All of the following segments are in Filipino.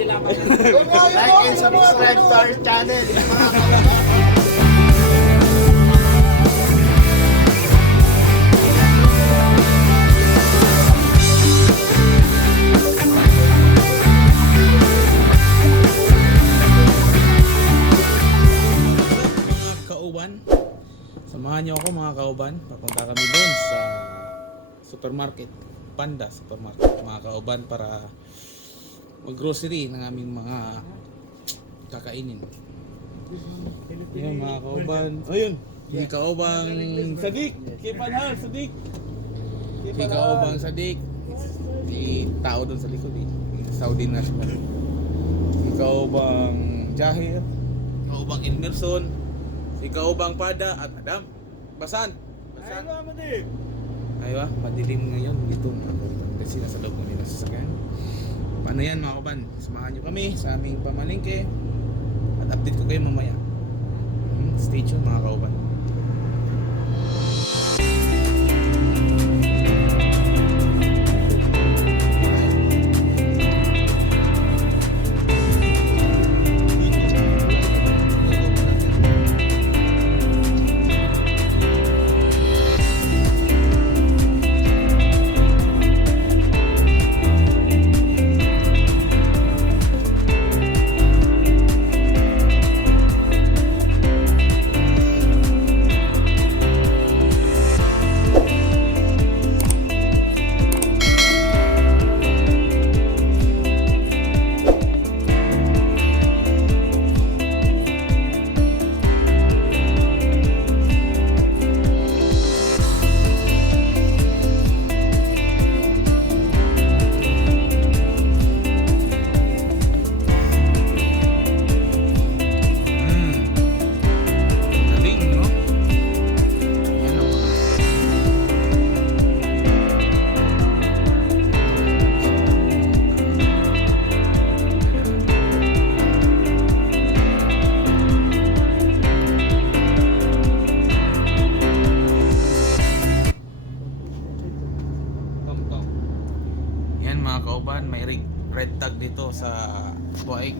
Like and subscribe to our channel. Mga kauban, samahan niyo ako mga kauban. Papunta kami doon sa supermarket, Panda Supermarket mga kauban, para mag-grocery ng aming mga kakainin. Yan mga kauban. Ayun, si kaubang Sadik. Kipanhal, Sadik. Si kaubang Sadik. Si tao doon sa likod eh. Saudi National. Si kaubang Jahir. Kaubang Emerson. Si kaubang Pada at Adam. Basan. Basan. Aywa, madilim ngayon dito mga kauban. Kasi nasa loob kami ng sasakyan. Paano yan mga kauban? Samahan nyo kami sa aming pamalingke. At update ko kayo mamaya. Stay tuned mga kauban. Mga kauban, may red tag dito sa Kuwait,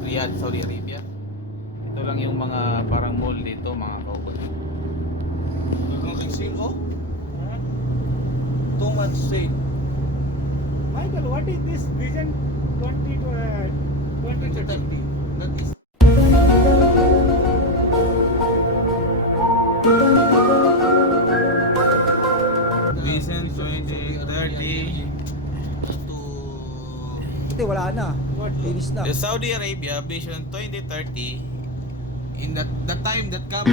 Riyadh, Saudi Arabia. Ito lang yung mga parang mall dito mga kauban. Too much sale. Michael, what is this Vision 20 to 2030? That is Vision 2030. Hindi, wala na. Finish na. The Saudi Arabia Vision 2030, in the time that comes,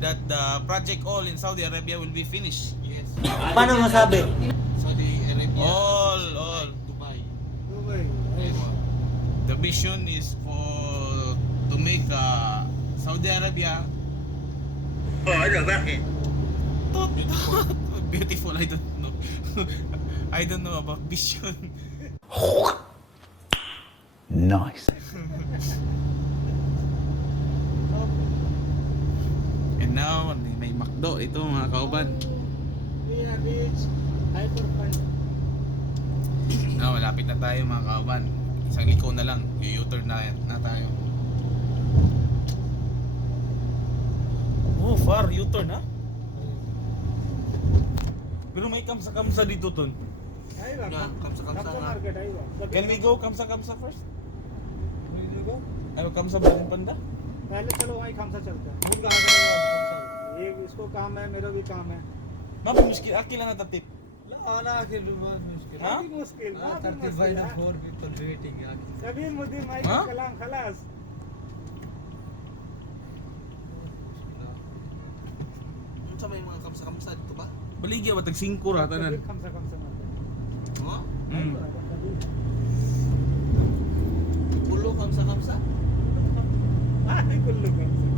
that the project all in Saudi Arabia will be finished. yes. Paano masabi? Saudi Arabia. All. Dubai. Dubai. The vision is for to make Saudi Arabia beautiful. I don't know. I don't know about vision. Nice. And now may McDo ito mga kauban. We are rich. Hyperfund. Now malapit na tayo mga kauban. Isang liko na lang. U-turn na tayo. Oh, far U-turn ha? Pero may kamsa-kamsa dito ton. Aywa. Yeah, kamsa market aywa. Can we go kamsa-kamsa first? Will you go? Ay, kamsa ba yung Panda? पहले चलो वहीं खामसा चलते हैं Kung kaya ka ये इसको काम है मेरा भी काम है Mami, muskil. Akila na tatip. ना आखिर बहुत मुश्किल हाँ? काफी मुश्किल काफी 35 मुश्किल and 4 people waiting यार कबीर मुद्दीन माइक हाँ? कलाम खलास Unsa may mga kamsa-kamsa dito ba? Baligya ba tag 5 ra tanan? Kabir खमसा खमसा मारते Mga? Mm. Pulo kamsa-kamsa? हाँ कुल्लू खमसा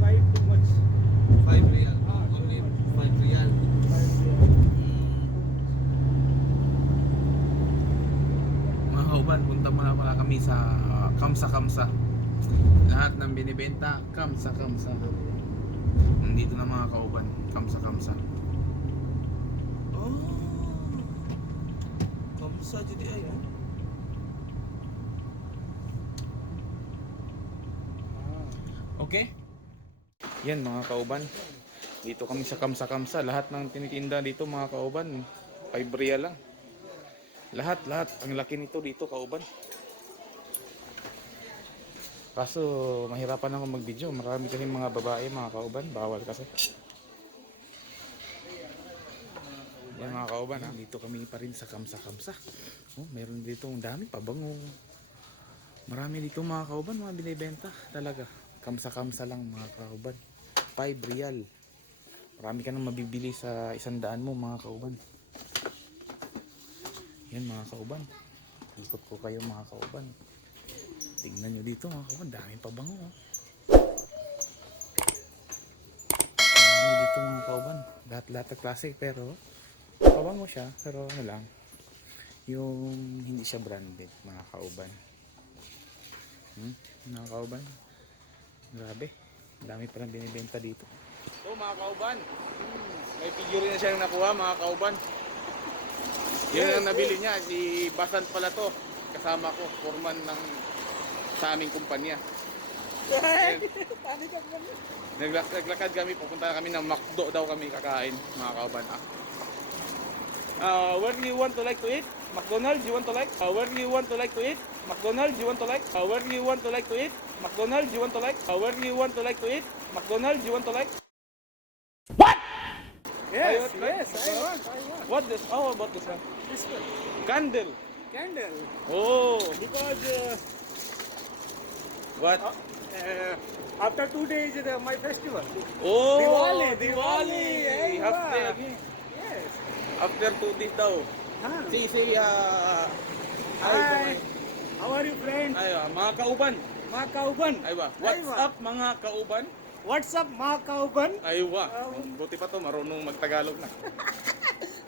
Buy too much 5 real. Ah, Only too 5 real. Mga kauban, punta muna pala kami sa Kamsa Kamsa. Lahat ng binibenta, Kamsa Kamsa. Nandito na mga kauban, kamsa-kamsa. Oh. Kamsa jadi ay. Oh. Okay? Yan mga kauban. Dito kami sa kamsa-kamsa. Lahat ng tinitinda dito mga kauban, 5 real lang. Lahat. Ang laki nito dito kauban. Kaso mahirapan ako mag-video. Marami kasi mga babae mga kauban. Bawal kasi. Yan mga kauban ha. Dito kami pa rin sa kamsa-kamsa. Oh, meron dito ang dami pabango. Marami dito mga kauban, mga binibenta talaga. Kamsa-kamsa lang mga kauban. 5 real. Marami ka nang mabibili sa 100 mo mga kauban. Yan mga kauban. Ikot ko kayo mga kauban. Tingnan nyo dito mga kauban. Daming pabango. Marami dito mga kauban. Lahat ng klase pero pabango siya. Pero ano lang. Yung hindi siya branded mga kauban. Mga kauban. Grabe. Dami palang binibenta dito. So mga kauban, may figure na siyang nakuha mga kauban. Yun ang nabili niya. Si Basan pala to. Kasama ko. Foreman ng sa aming kumpanya. Naglakad kami. Pupunta kami ng McDo daw kami kakain mga kauban. Where do you want to like to eat? McDonald's, you want to like? Where do you want to like to eat? McDonald's, you want to like? Where do you want to like to eat? McDonald's, you want to like? Where do you want to like to eat? McDonald's, you want to like? What? Yes, I yes, want. I want. What this? Oh, what this one? This one. Candle. Candle. Oh, Because what? after 2 days is my festival. Oh, Diwali, Diwali. Diwali. Half Aywa. day again. Yes. After 2 days daw. Huh. Say, Hi. How are you, friend? Aywa, mga kauban. Ma Kauban. Aywa, what's Aywa. up mga kauban? What's up, Ma Kauban? Aywa, buti pa to, marunong magtagalog na.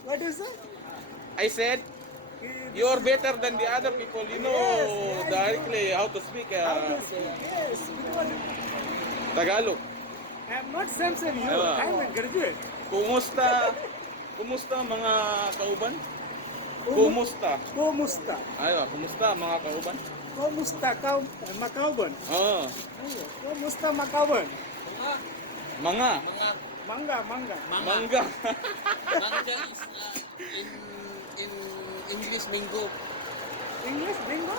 What is that? I said, you're better than the other people. You know Yes, directly how to speak How to say? Yes. Because Tagalog. I'm not same you. Aywa. I'm a graduate. Kumusta? Kumusta mga kauban? Kumusta? Kumusta? Aywa, kumusta mga kauban? Kumusta Makauban? Oh, Kumusta Makauban? mga Mangga, mangga. mangga. Mangga is in English mango. English, bingo?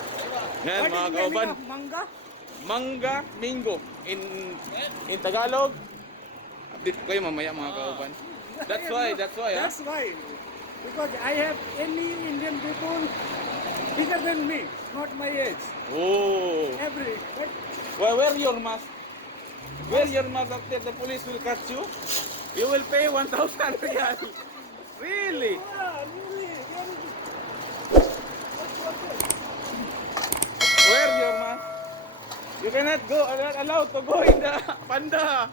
Yan What is mga the kauban. meaning of mangga? Mangga Mingo in Tagalog. Update ko kayo mamaya mga kauban. That's why ha? That's why. Because I have any Indian people bigger than me, not my age. Oh. But Well, wear your mask. Wear your mask after the police will catch you. You will pay 1,000 real. Really? really, very good. Wear your mask. You cannot go, allowed to go in the panda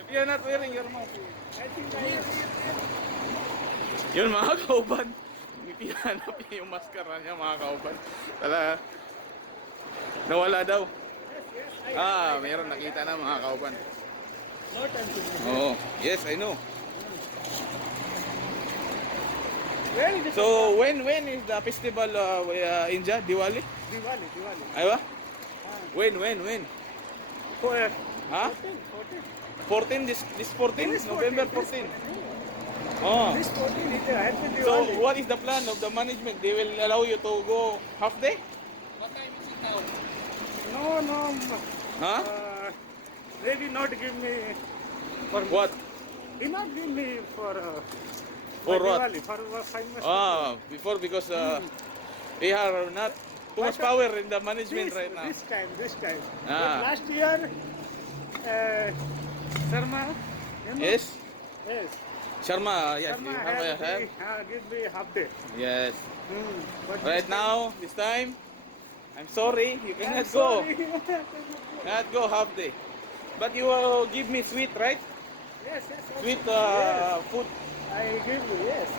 if you're not wearing your mask. I think I have. Yun mga kauban. Pihanap niya yung maskara niya mga kauban. Tala, nawala daw. Mayroon nakita na mga kauban. Not until Oo. Yes, I know. Well, this So when is the festival India? Diwali? Diwali. Aywa? When? For Ha? 14 this 14? November 14. Oh. This 14 is a happy So Diwali. what is the plan of the management? They will allow you to go half day? What time is it now? No. Huh? They did not give me for What? Did not give me for For what? Diwali, for famous. Before because we are not too much power in the management right now. This time. Ah. But last year, Sharma. You know? Yes? Yes. Sharma, yes. Sharma You have. give me half day. Yes. But Right now, this time, I'm sorry, you I'm cannot go. sorry. Cannot go half day. But you will give me sweet, right? Yes. Sweet Yes. food. I give you, yes.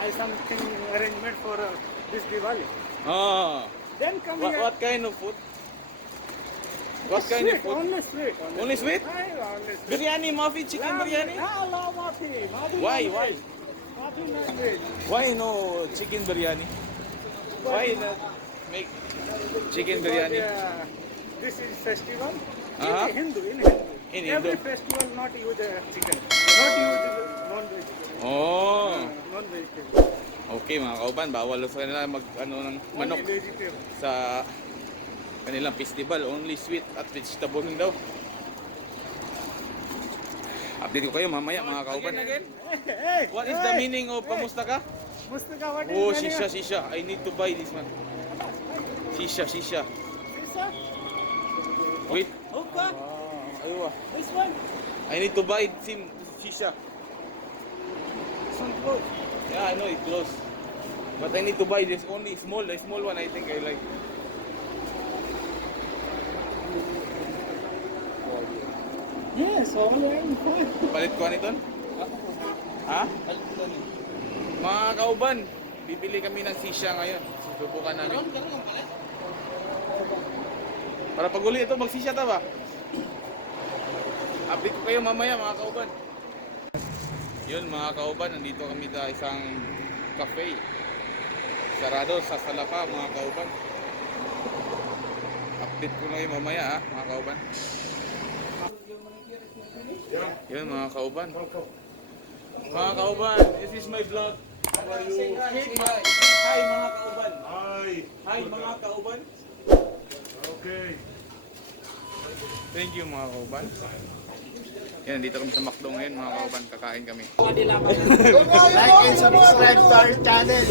I something arrangement for this Diwali. Oh. Then come What, here. what kind of food? What kind of food? Only sweet. Only sweet? Only sweet. Biryani, mafi, chicken biryani? I love Mafi. Mafi Why? non-veg. Why? Mafi non-veg. Why no chicken biryani? Why not make chicken biryani? Yeah. This is festival. Uh-huh. In Hindu. In Hindu. In Every Hindu. festival not use chicken. Not use non-vegetable. Oh. Non-vegetable. Okay mga kauban, bawal sa kanila mag ano ng manok Only vegetable. sa kanilang festival. Only sweet at vegetable lang daw. Update ko kayo mamaya mga kauban. Hey, What is the meaning of pamustaka? Mustaka, what is Oh, the shisha, meaning? shisha. I need to buy this one. Shisha, shisha. Shisha? Wait. Hookah? Aywa. This one? I need to buy sim shisha. This one close. Yeah, I know it close. But I need to buy this only small. The small one I think I like. Yes, all I'm fine. Palit ko nito? Ha? Mga kauban, bibili kami ng sisya ngayon. Subukan namin. Para pag uli ito, magsisya ta ba? Update ko kayo mamaya mga kauban. Yun mga kauban, nandito kami sa isang cafe. Sarado sa Salapa mga kauban. Update ko lang yung mamaya mga kauban. Yun mga kauban. Mga kauban, this is my vlog. How are you? Hi mga kauban. Hi mga kauban. Okay. Thank you mga kauban. Yan, dito kami sa McDo ngayon mga kauban. Kakain kami. Like and subscribe to our channel.